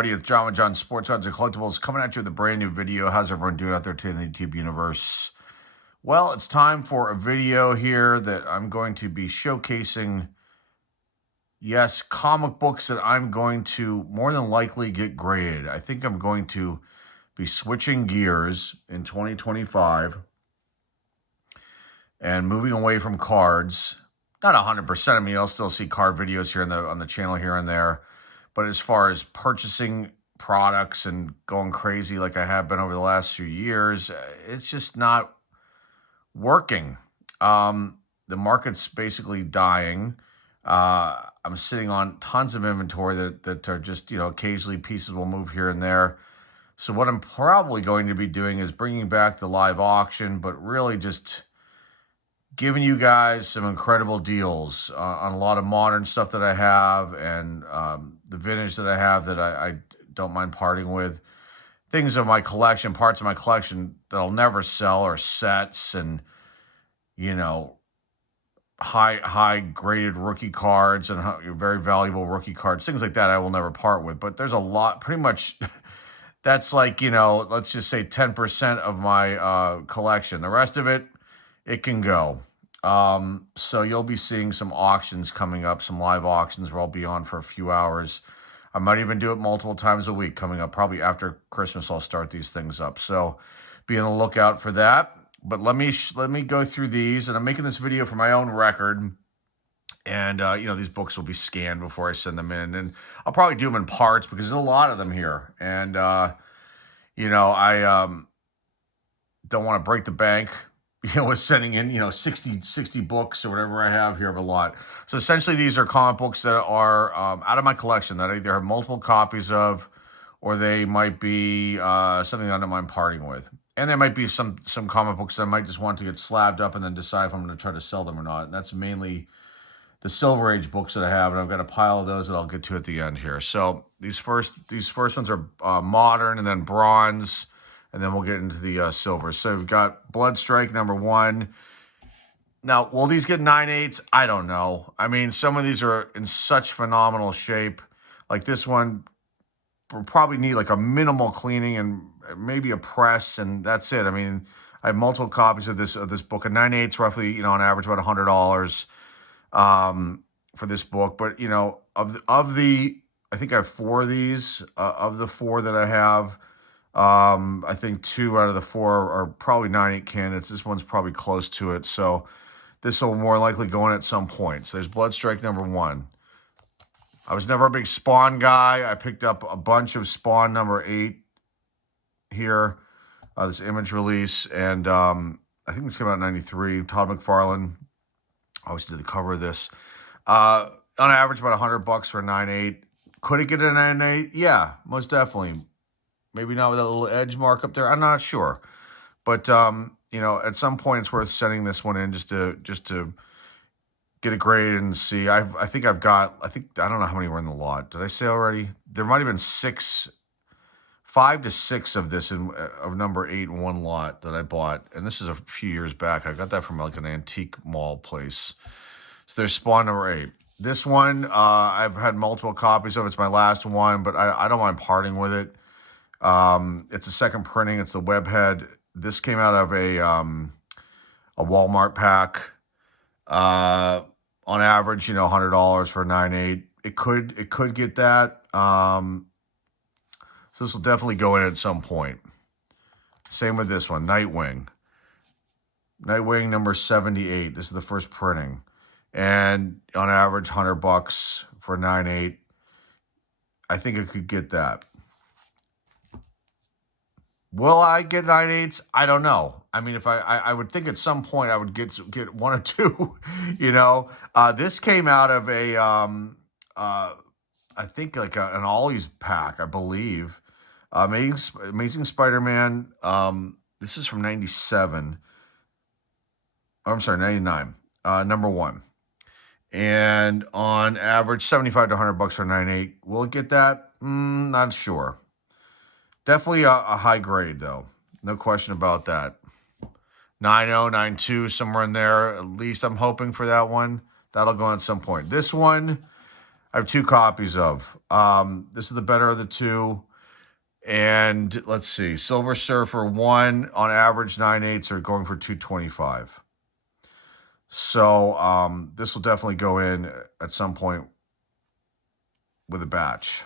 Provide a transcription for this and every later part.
everybody? It's John with John Sports Cards and Collectibles coming at you with a brand new video. How's everyone doing out there today in the YouTube universe? Well, it's time for a video here that I'm going to be showcasing, yes, comic books that I'm going to more than likely get graded. I think I'm going to be switching gears in 2025 and moving away from cards. Not 100%. I mean, you'll still see card videos here on the channel here and there. But as far as purchasing products and going crazy like I have been over the last few years, it's just not working. The market's basically dying. I'm sitting on tons of inventory that are just, occasionally pieces will move here and there. So what I'm probably going to be doing is bringing back the live auction, but really just giving you guys some incredible deals on a lot of modern stuff that I have and the vintage that I have that I don't mind parting with. Things of my collection, parts of my collection that I'll never sell, or sets and, high graded rookie cards and very valuable rookie cards, things like that I will never part with. But there's a lot, pretty much, that's like, let's just say 10% of my collection. The rest of it can go. So you'll be seeing some auctions coming up, some live auctions where I'll be on for a few hours. I might even do it multiple times a week coming up. Probably after Christmas, I'll start these things up. So be on the lookout for that. But let me go through these, and I'm making this video for my own record. And, these books will be scanned before I send them in, and I'll probably do them in parts because there's a lot of them here. And, I don't want to break the bank, with sending in, 60 books or whatever I have here of a lot. So essentially these are comic books that are out of my collection that I either have multiple copies of, or they might be something that I don't mind parting with. And there might be some comic books that I might just want to get slabbed up and then decide if I'm going to try to sell them or not. And that's mainly the Silver Age books that I have, and I've got a pile of those that I'll get to at the end here. So these first ones are modern, and then bronze, and then we'll get into the silver. So we've got Blood Strike #1. Now, will these get 9/8? I don't know. I mean, some of these are in such phenomenal shape. Like this one will probably need like a minimal cleaning and maybe a press, and that's it. I mean, I have multiple copies of this book. A 9/8, roughly, on average, about $100 for this book. But of the, I think I have 4 of these. Of the 4 that I have, I think 2 out of the 4 are probably 9/8 candidates. This one's probably close to it. So this will more likely go in at some point. So there's Blood Strike #1. I was never a big Spawn guy. I picked up a bunch of Spawn #8 here, this image release. And I think this came out in 93. Todd McFarlane obviously did the cover of this. On average, about $100 for a 9/8. Could it get a 9/8? Yeah, most definitely. Maybe not with that little edge mark up there. I'm not sure. But, at some point it's worth sending this one in just to get it graded and see. I think I don't know how many were in the lot. Did I say already? There might have been 5 to 6 of this of #8 in one lot that I bought. And this is a few years back. I got that from like an antique mall place. So there's Spawn #8. This one, I've had multiple copies of. It's my last one, but I don't mind parting with it. It's a second printing. It's the Webhead. This came out of a Walmart pack. On average, $100 for a 9/8. It could get that. So this will definitely go in at some point. Same with this one, Nightwing. Nightwing #78. This is the first printing, and on average, $100 for a 9/8. I think it could get that. Will I get 9/8s? I don't know. I mean, if I would think at some point I would get 1 or 2, This came out of a, I think like an Ollie's pack, I believe. Amazing Spider-Man. This is from 97. Oh, I'm sorry, 99. #1. And on average, $75 to $100 for 9/8. Will it get that? Not sure. Definitely a high grade, though. No question about that. 9.0, 9.2, somewhere in there. At least I'm hoping for that one. That'll go on at some point. This one, I have 2 copies of. This is the better of the 2. And let's see, Silver Surfer 1 on average 9/8 are going for 225. So this will definitely go in at some point with a batch.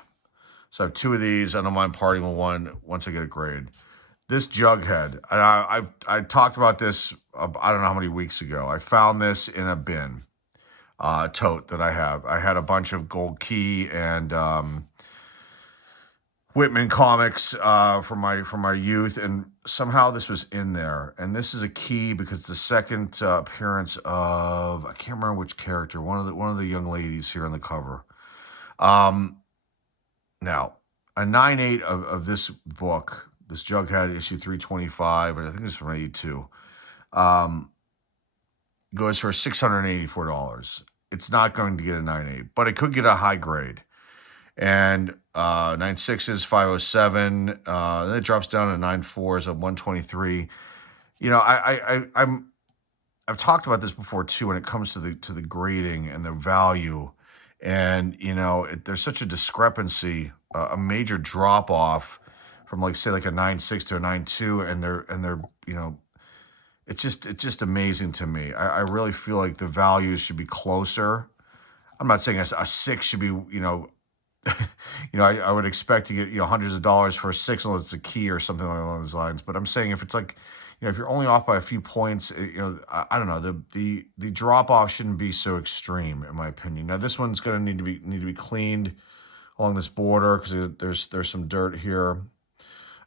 So I have 2 of these. I don't mind parting with one once I get a grade. This Jughead, and I talked about this, I don't know how many weeks ago. I found this in a bin tote that I have. I had a bunch of Gold Key and Whitman comics from my youth, and somehow this was in there. And this is a key because the second appearance of, I can't remember which character, one of the young ladies here on the cover. Now, a 9/8 of this book, this Jughead issue 325, and I think it's from 82, goes for $684. It's not going to get a 9/8, but it could get a high grade. And 9/6s, 507. Then it drops down to 9/4s of 123. You know, I've talked about this before too when it comes to the grading and the value. And you know, there's such a discrepancy, a major drop off from like say like a 9/6 to a 9/2, and they're you know, it's just amazing to me. I really feel like the values should be closer. I'm not saying a 6 should be, you know, I would expect to get, you know, hundreds of dollars for a 6 unless it's a key or something along those lines. But I'm saying if it's like, you know, if you're only off by a few points, you know, I don't know, the drop off shouldn't be so extreme in my opinion. Now this one's going to need to be cleaned along this border because there's some dirt here.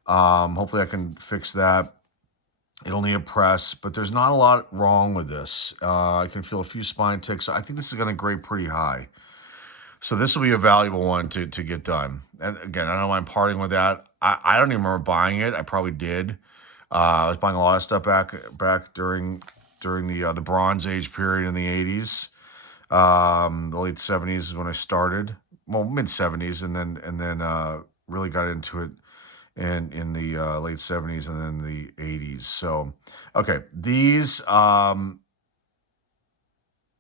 Hopefully I can fix that. It'll need a press, but there's not a lot wrong with this. I can feel a few spine ticks. I think this is going to grade pretty high. So this will be a valuable one to get done. And again, I don't mind parting with that. I don't even remember buying it. I probably did. I was buying a lot of stuff back during the Bronze Age period in the 80s. The late 70s is when I started. Well, mid 70s, and then really got into it in the late 70s and then the 80s. So, okay, these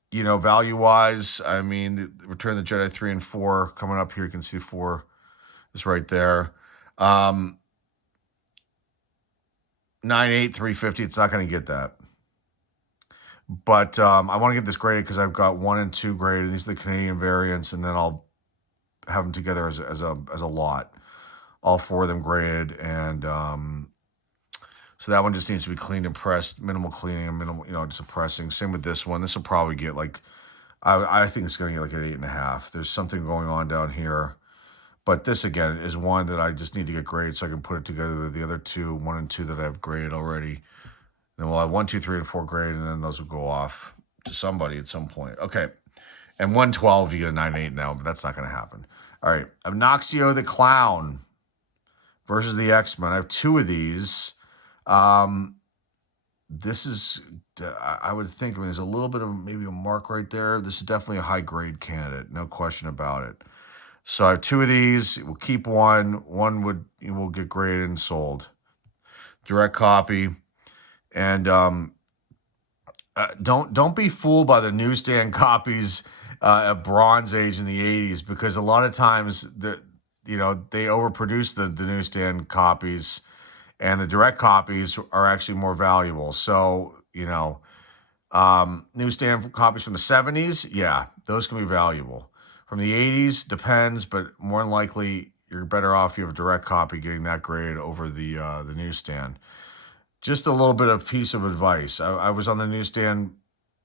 you know, value-wise, I mean, Return of the Jedi 3 and 4 coming up here. You can see 4 is right there. 9/8, 350, it's not going to get that. But I want to get this graded because I've got 1 and 2 graded. These are the Canadian variants, and then I'll have them together as a lot. All 4 of them graded, and so that one just needs to be cleaned and pressed, minimal cleaning and minimal, you know, just a pressing. Same with this one. This will probably get like, I think it's going to get like an 8.5. There's something going on down here. But this, again, is one that I just need to get graded so I can put it together with the other 2, 1 and 2 that I've graded already. Then we'll have 1, 2, 3, and 4 graded, and then those will go off to somebody at some point. Okay. And 112, you get a 9/8 now, but that's not going to happen. All right. Obnoxio the Clown versus the X-Men. I have 2 of these. This is, I would think, I mean, there's a little bit of maybe a mark right there. This is definitely a high grade candidate, no question about it. So I have 2 of these. We'll keep 1. 1 will get graded and sold. Direct copy. And don't be fooled by the newsstand copies of Bronze Age in the 80s, because a lot of times they overproduce the newsstand copies. And the direct copies are actually more valuable. So, you know, newsstand copies from the 70s, yeah, those can be valuable. From the 80s, depends, but more than likely, you're better off if you have a direct copy getting that grade over the newsstand. Just a little bit of piece of advice. I was on the newsstand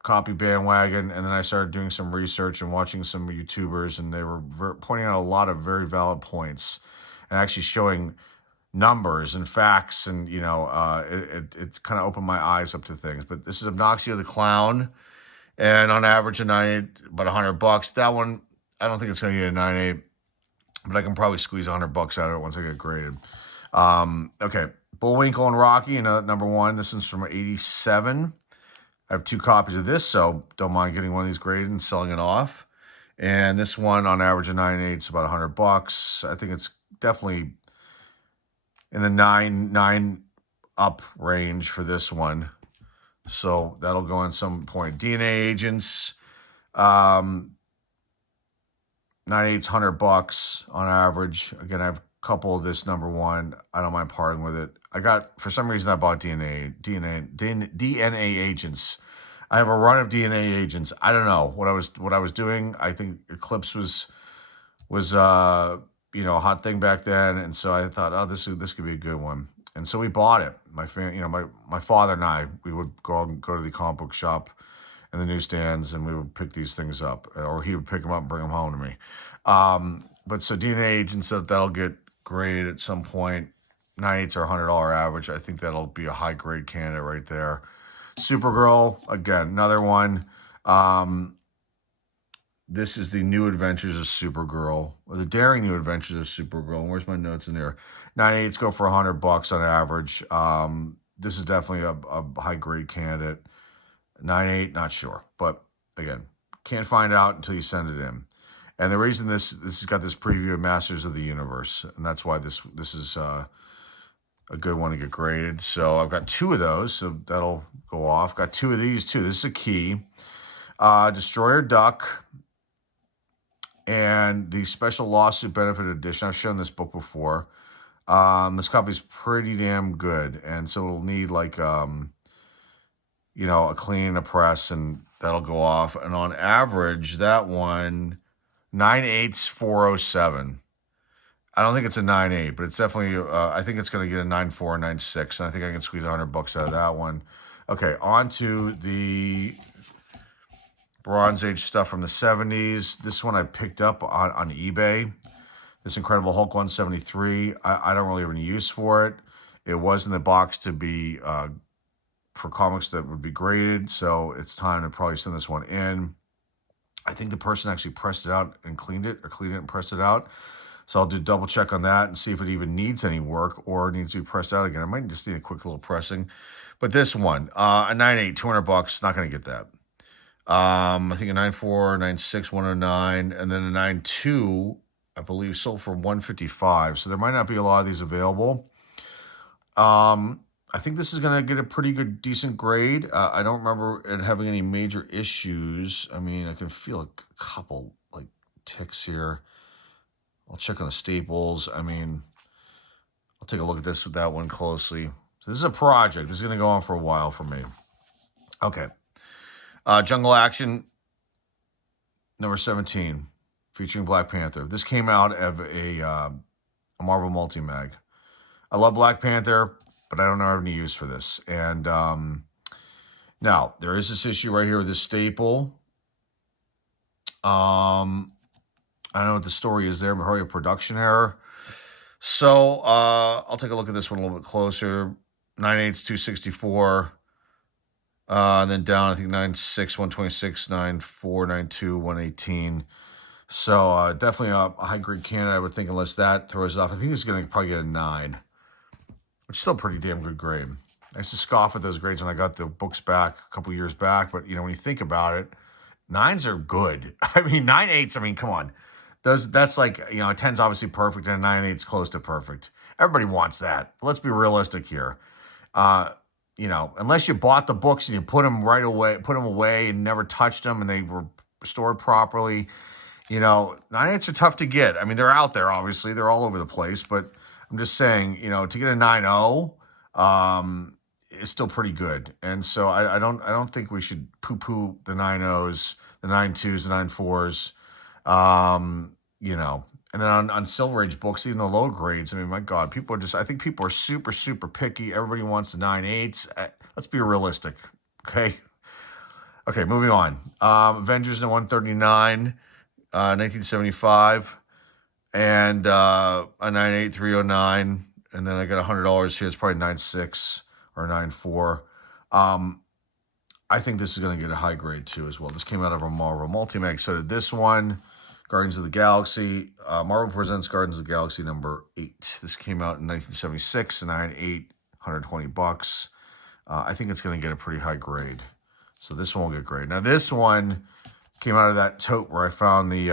copy bandwagon, and then I started doing some research and watching some YouTubers, and they were pointing out a lot of very valid points and actually showing numbers and facts, and you know, it kind of opened my eyes up to things. But this is Obnoxio the Clown, and on average a 9/8, about $100. That one, I don't think it's going to get a 9/8, but I can probably squeeze $100 out of it once I get graded. Okay, Bullwinkle and Rocky, number 1. This one's from 87. I have 2 copies of this, so don't mind getting one of these graded and selling it off. And this one, on average a 9/8, it's about $100. I think it's definitely in the 9 up range for this one. So that'll go in some point. DNA Agents. 98's $100 on average. Again, I have a couple of this number one. I don't mind parting with it. I got, for some reason, I bought DNA agents. I have a run of DNA agents. I don't know what I was doing. I think Eclipse was a hot thing back then, and so I thought, oh, this could be a good one. And so we bought it. My father and I, we would go to the comic book shop in the newsstands, and we would pick these things up, or he would pick them up and bring them home to me. But so DNA agents, that'll get graded at some point. 98s are $100 average. I think that'll be a high grade candidate right there. Supergirl, again, another one. This is the New Adventures of Supergirl, or the Daring New Adventures of Supergirl. And where's my notes in there? 98s go for $100 on average. This is definitely a high grade candidate. 98, not sure, but again, can't find out until you send it in. And the reason this has got this preview of Masters of the Universe, and that's why this is a good one to get graded. So I've got two of those, so that'll go off. Got two of these too. This is a key. Destroyer Duck and the Special Lawsuit Benefit Edition. I've shown this book before. This copy's pretty damn good, and so it'll need like a clean and a press, and that'll go off. And on average, that one, 98's 407. I don't think it's a 9.8, but it's definitely, I think it's going to get a 9.4, 9.6, and I think I can squeeze $100 out of that one. Okay, on to the Bronze Age stuff from the 70s. This one I picked up on eBay. This Incredible Hulk 173. I don't really have any use for it. It was in the box to be for comics that would be graded, so it's time to probably send this one in. I think the person actually pressed it out and cleaned it, or cleaned it and pressed it out. So I'll do double check on that and see if it even needs any work or needs to be pressed out again. I might just need a quick little pressing. But this one, a 9.8, $200, not going to get that. I think a 9.4, 9.6, 109, and then a 9.2, I believe, sold for $155. So there might not be a lot of these available. I think this is going to get a pretty good, decent grade. I don't remember it having any major issues. I mean, I can feel a couple like ticks here. I'll check on the staples. I mean, I'll take a look at that one closely. So this is a project. This is going to go on for a while for me. Okay. Jungle Action, number 17, featuring Black Panther. This came out of a Marvel multi-mag. I love Black Panther, but I don't have any use for this. And now, there is this issue right here with this staple. I don't know what the story is there, but probably a production error. So I'll take a look at this one a little bit closer. 9.8's 264. And then down, I think 9.6, 126, 9.4, 9.2, 118. So definitely a high-grade candidate, I would think, unless that throws it off. I think it's going to probably get a 9, which is still a pretty damn good grade. I used to scoff at those grades when I got the books back a couple years back, but, when you think about it, 9s are good. I mean, 9.8s, I mean, come on. That's like, a 10's obviously perfect, and a 9.8's close to perfect. Everybody wants that. Let's be realistic here. Unless you bought the books and you put them away and never touched them and they were stored properly, 9.8s are tough to get. I mean, they're out there, obviously. They're all over the place, but I'm just saying, to get a 9.0 is still pretty good. And so I don't think we should poo-poo the 9.0s, the 9.2s, the 9.4s. And then on Silver Age books, even the low grades, I mean, my God, I think people are super, super picky. Everybody wants the 9.8s. Let's be realistic, okay? Okay, moving on. Avengers in 139, 1975, and a 9.8, 309, and then I got $100 here. It's probably 9.6 or 9.4. I think this is going to get a high grade too as well. This came out of a Marvel multi-mag. So did this one, Guardians of the Galaxy. Marvel Presents Guardians of the Galaxy number 8. This came out in 1976, 9.8, $120. I think it's going to get a pretty high grade. So this one will get grade. Now this one came out of that tote where I found the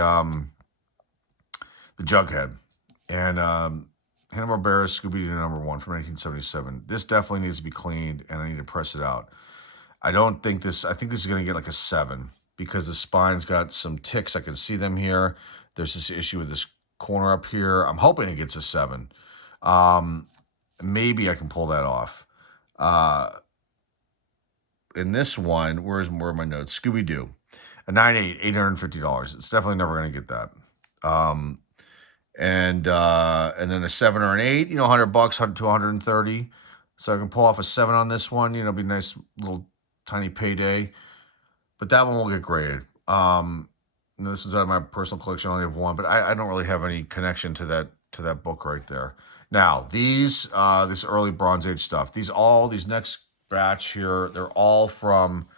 Jughead. And Hanna-Barbera's Scooby-Doo number 1 from 1977. This definitely needs to be cleaned, and I need to press it out. I think this is going to get like a 7 because the spine's got some ticks. I can see them here. There's this issue with this corner up here. I'm hoping it gets a 7. Maybe I can pull that off. In this one, where are my notes? Scooby-Doo. A 9.8, $850. It's definitely never going to get that. And then a 7 or an 8, $100, 100 to 130. So I can pull off a 7 on this one. It'll be a nice little tiny payday. But that one will get graded. This was out of my personal collection. I only have one, but I don't really have any connection to that book right there. Now this early Bronze Age stuff. These next batch here, they're all from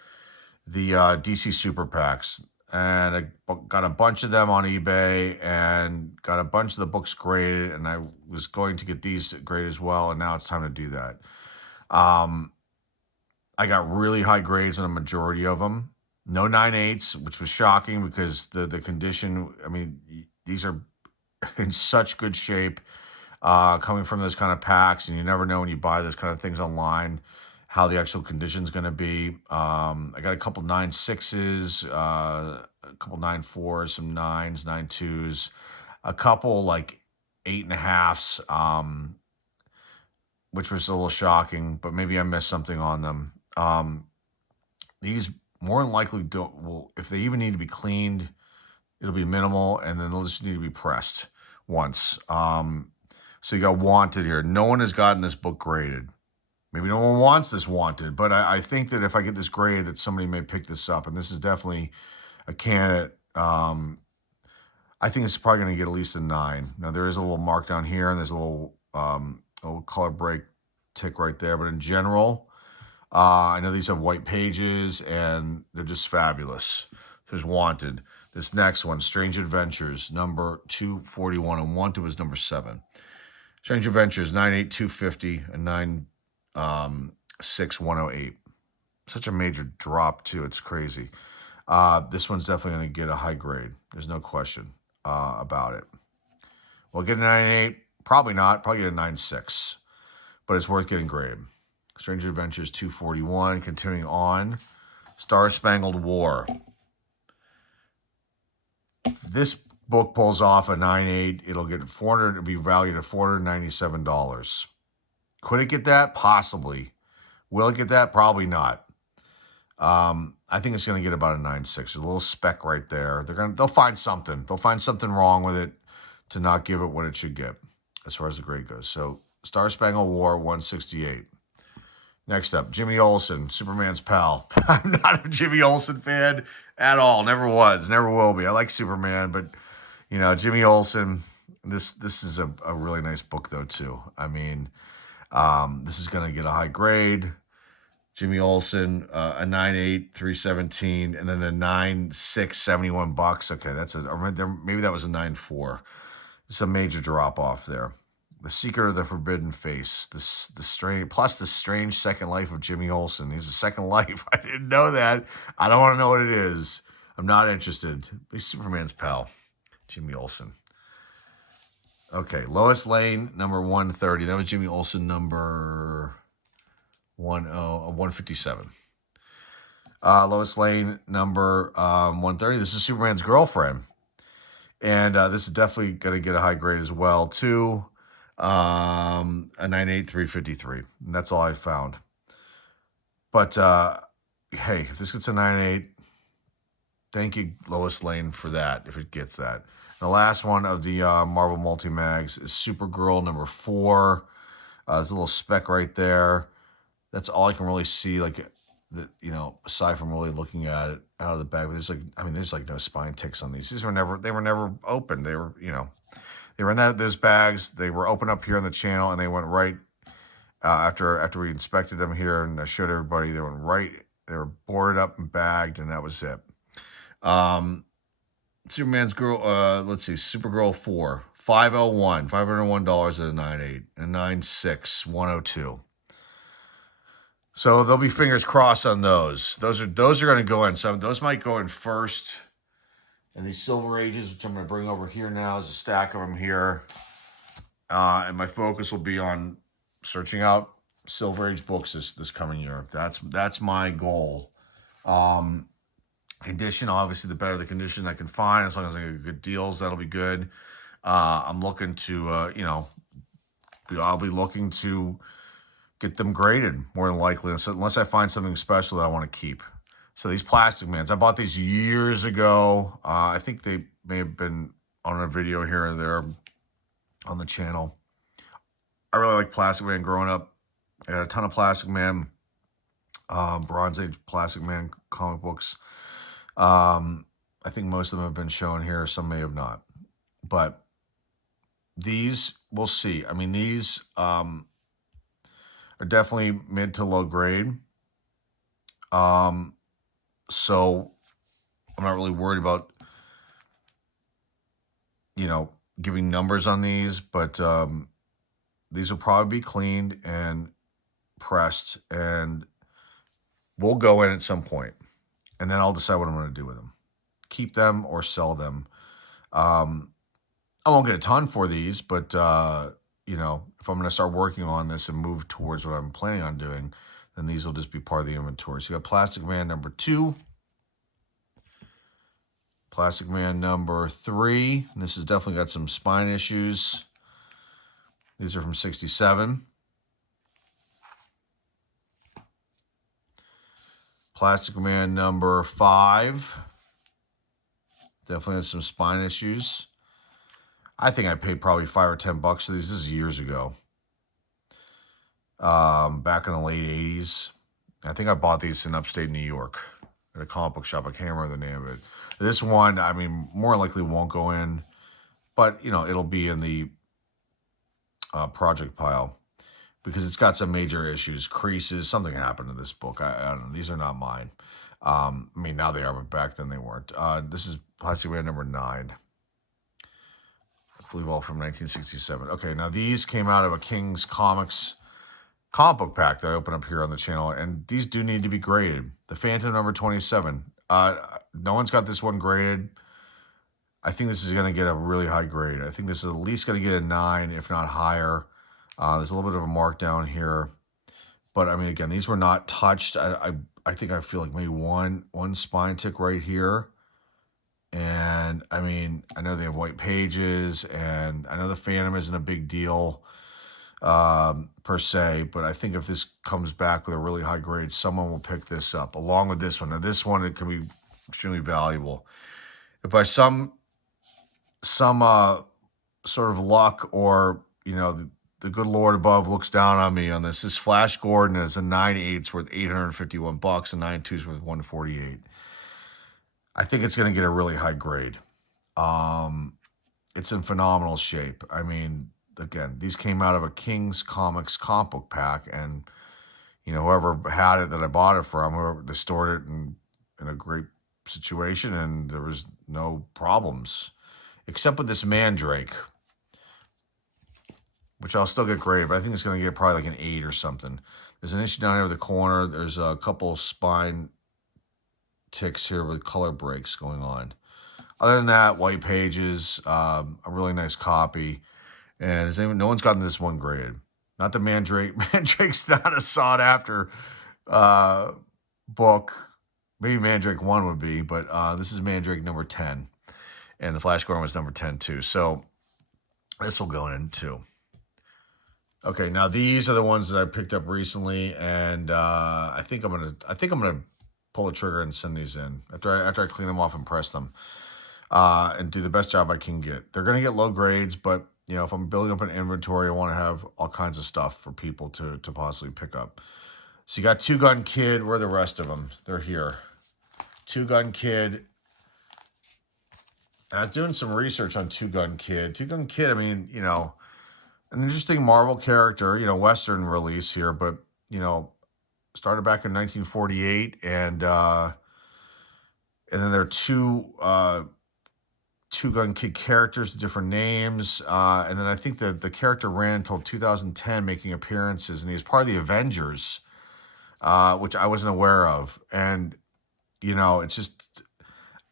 the DC Super Packs, and I got a bunch of them on eBay and got a bunch of the books graded, and I was going to get these graded as well, and now it's time to do that. I got really high grades on a majority of them. No 9.8s, which was shocking because the condition, I mean, these are in such good shape coming from those kind of packs, and you never know when you buy those kind of things online how the actual condition is going to be. I got a couple 9.6s, a couple 9.4s, some 9s, 9.2s, a couple like 8.5s, which was a little shocking, but maybe I missed something on them. These more than likely if they even need to be cleaned, it'll be minimal, and then they'll just need to be pressed once. So you got Wanted here. No one has gotten this book graded. Maybe no one wants this Wanted, but I think that if I get this graded, that somebody may pick this up, and this is definitely a candidate. I think it's probably going to get at least a 9. Now, there is a little mark down here, and there's a little color break tick right there, but in general, I know these have white pages, and they're just fabulous. There's Wanted. This next one, Strange Adventures, number 241, and Wanted was number 7. Strange Adventures, 9.8, 250, and 9.6, 108. Such a major drop, too. It's crazy. This one's definitely going to get a high grade. There's no question about it. Will it get a 9.8? Probably not. Probably get a 9.6. But it's worth getting graded. Strange Adventures 241. Continuing on. Star Spangled War. This book pulls off a 9.8. It'll get it'll be valued at $497. Could it get that? Possibly. Will it get that? Probably not. I think it's going to get about a 9.6. There's a little speck right there. They'll find something. They'll find something wrong with it to not give it what it should get as far as the grade goes. So Star Spangled War 168. Next up, Jimmy Olsen, Superman's pal. I'm not a Jimmy Olsen fan at all. Never was. Never will be. I like Superman, but Jimmy Olsen. This is a really nice book though too. I mean, this is going to get a high grade. Jimmy Olsen, a 9.8, 317, and then a 9.6, $71. Okay, maybe that was a 9.4. It's a major drop off there. The Secret of the Forbidden Face, the strange second life of Jimmy Olsen. He's a second life. I didn't know that. I don't want to know what it is. I'm not interested. He's Superman's pal, Jimmy Olsen. Okay, Lois Lane, number 130. That was Jimmy Olsen, number 157. Lois Lane, number 130. This is Superman's girlfriend. And this is definitely going to get a high grade as well, too. A 9.8, 353. And that's all I found. But, hey, if this gets a 9.8, thank you, Lois Lane, for that, if it gets that. The last one of the Marvel Multi-Mags is Supergirl, number 4. There's a little speck right there. That's all I can really see, aside from really looking at it out of the bag. But there's no spine ticks on these. They were never open. They were in those bags. They were open up here on the channel, and they went right after we inspected them here and I showed everybody. They were boarded up and bagged, and that was it. Superman's girl. Let's see, Supergirl 4, $501 at a 9.8, and 9.6, 102. So there'll be fingers crossed on those. Those are going to go in. So those might go in first. And these Silver Ages, which I'm going to bring over here now, is a stack of them here. And my focus will be on searching out Silver Age books this coming year. That's my goal. Condition, obviously, the better the condition I can find, as long as I get good deals, that'll be good. I'm looking to, I'll be looking to get them graded more than likely, unless I find something special that I want to keep. So these Plastic Mans, I bought these years ago. I think they may have been on a video here or there on the channel. I really like Plastic Man growing up. I got a ton of Plastic Man, Bronze Age Plastic Man comic books. I think most of them have been shown here. Some may have not. But these, we'll see. I mean, these are definitely mid to low grade. So I'm not really worried about, giving numbers on these, but these will probably be cleaned and pressed, and we'll go in at some point, and then I'll decide what I'm going to do with them. Keep them or sell them. I won't get a ton for these, but, if I'm going to start working on this and move towards what I'm planning on doing, then these will just be part of the inventory. So you got Plastic Man number 2. Plastic Man number 3. And this has definitely got some spine issues. These are from 67. Plastic Man number 5. Definitely has some spine issues. I think I paid probably $5 or $10 for these. This is years ago. Back in the late 80s. I think I bought these in upstate New York at a comic book shop. I can't remember the name of it. This one, I mean, more likely won't go in, but, it'll be in the project pile because it's got some major issues, creases, something happened to this book. I don't know. These are not mine. I mean, now they are, but back then they weren't. This is Plastic Man number 9. I believe all from 1967. Okay, now these came out of a King's Comics comic book pack that I opened up here on the channel, and these do need to be graded. The Phantom number 27. No one's got this one graded. I think this is going to get a really high grade. I think this is at least going to get a 9, if not higher. There's a little bit of a markdown here. But, I mean, again, these were not touched. I think I feel like maybe one spine tick right here. And, I mean, I know they have white pages, and I know the Phantom isn't a big deal per se, but I think if this comes back with a really high grade, someone will pick this up along with this one. Now, this one, it can be extremely valuable. If by some sort of luck or, the good Lord above looks down on me on this Flash Gordon is a 9/8 worth $851 and 9/2 worth $148. I think it's going to get a really high grade. It's in phenomenal shape. I mean, again, these came out of a King's Comics comic book pack, and whoever had it that I bought it from, whoever they stored it in a great situation, and there was no problems, except with this Mandrake, which I'll still get graded, but I think it's going to get probably like an 8 or something. There's an issue down here with the corner. There's a couple spine ticks here with color breaks going on. Other than that, white pages, a really nice copy. And no one's gotten this one graded. Not the Mandrake. Mandrake's not a sought-after book. Maybe Mandrake 1 would be, but this is Mandrake number 10. And the Flash Gordon was number 10 too. So this will go in too. Okay, now these are the ones that I picked up recently, and I think I'm gonna pull the trigger and send these in after I clean them off and press them, and do the best job I can get. They're gonna get low grades, but if I'm building up an inventory, I want to have all kinds of stuff for people to possibly pick up. So you got Two Gun Kid. Where are the rest of them? They're here. Two Gun Kid. I was doing some research on Two Gun Kid. Two Gun Kid, I mean, an interesting Marvel character, Western release here, but, started back in 1948, and then there are two Gun Kid characters, different names, and then I think that the character ran until 2010, making appearances, and he was part of the Avengers, which I wasn't aware of, and, it's just,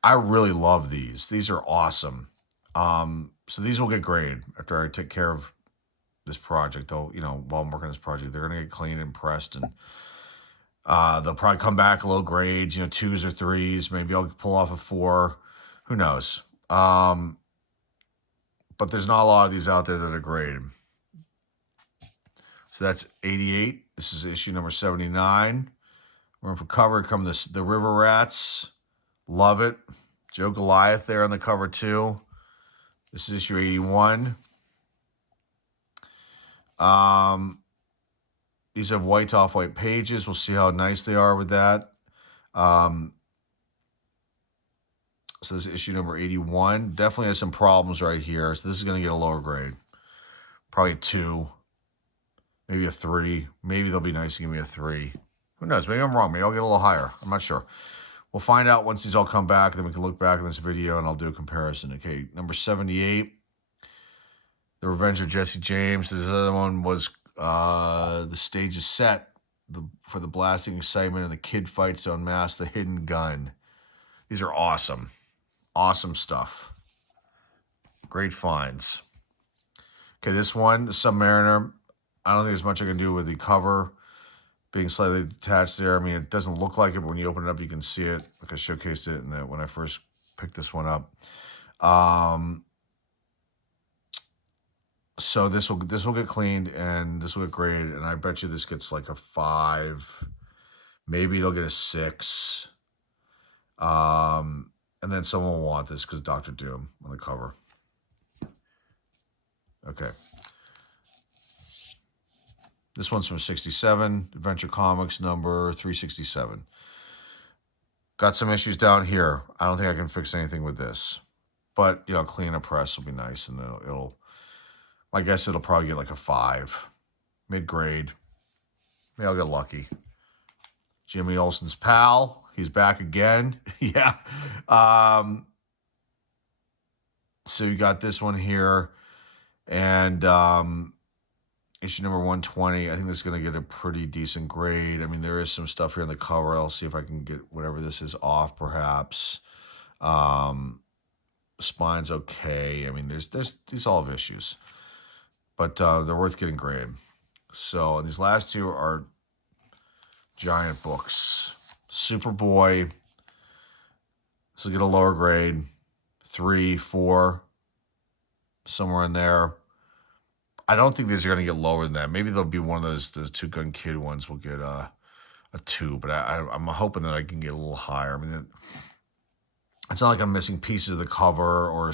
I really love these. These are awesome. So these will get graded after I take care of this project, though, while I'm working on this project. They're going to get cleaned and pressed, and They'll probably come back low grades, 2s or 3s. Maybe I'll pull off a 4. Who knows? But there's not a lot of these out there that are graded. So that's 88. This is issue number 79. We're in for cover. Come the River Rats. Love it. Joe Goliath there on the cover too. This is issue 81. These have white off-white pages. We'll see how nice they are with that. So this is issue number 81. Definitely has some problems right here. So this is going to get a lower grade. Probably a 2. Maybe a 3. Maybe they'll be nice and give me a 3. Who knows? Maybe I'm wrong. Maybe I'll get a little higher. I'm not sure. We'll find out once these all come back. Then we can look back in this video and I'll do a comparison. Okay, number 78. The Revenge of Jesse James. This other one was the stage is set for the blasting excitement and the kid fights to unmask the hidden gun. These are awesome. Awesome stuff. Great finds. Okay, this one, the Submariner. I don't think there's much I can do with the cover being slightly detached there. I mean, it doesn't look like it, but when you open it up, you can see it. Like I showcased it when I first picked this one up. So this will get cleaned and this will get graded, and I bet you this gets like a 5. Maybe it'll get a 6. And then someone will want this because Dr. Doom on the cover. Okay. This one's from 67, Adventure Comics number 367. Got some issues down here. I don't think I can fix anything with this. But, clean a press will be nice, and I guess it'll probably get like a 5. Mid-grade. Maybe I'll get lucky. Jimmy Olsen's pal. He's back again. Yeah. So you got this one here. And issue number 120. I think this is going to get a pretty decent grade. I mean, there is some stuff here on the cover. I'll see if I can get whatever this is off, perhaps. Spine's okay. I mean, these all have issues. But they're worth getting graded. So, and these last two are giant books. Superboy. This will get a lower grade. 3, 4. Somewhere in there. I don't think these are going to get lower than that. Maybe they'll be one of those Two Gun Kid ones will get a 2. But I'm hoping that I can get a little higher. I mean, it's not like I'm missing pieces of the cover or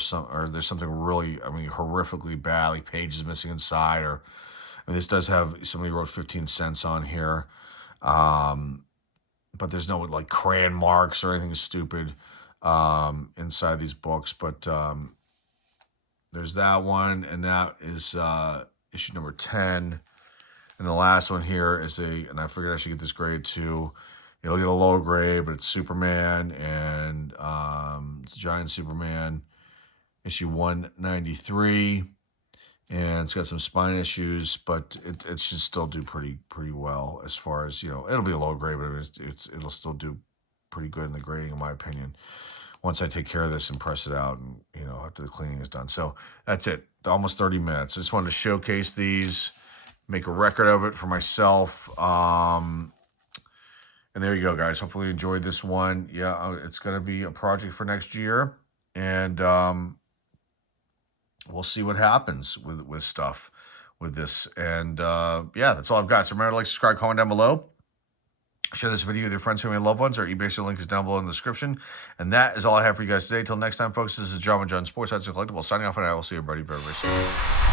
there's something really, horrifically bad, like pages missing inside. This does have, somebody wrote 15 cents on here. But there's no like crayon marks or anything stupid inside these books. But there's that one, and that is issue number 10. And the last one here is and I figured I should get this grade too. It'll get a low grade, but it's Superman, and it's Giant Superman, issue 193. And it's got some spine issues, but it should still do pretty well as far as, it'll be a low grade, but it'll still do pretty good in the grading, in my opinion, once I take care of this and press it out and, after the cleaning is done. So that's it. Almost 30 minutes. I just wanted to showcase these, make a record of it for myself. And there you go, guys. Hopefully you enjoyed this one. Yeah, it's going to be a project for next year. And we'll see what happens with stuff with this. And yeah, that's all I've got. So remember to like, subscribe, comment down below. Share this video with your friends, family, and loved ones. Our eBay link is down below in the description. And that is all I have for you guys today. Till next time, folks, this is John with John Sports Odds and Collectibles signing off, and I will see everybody very, very soon.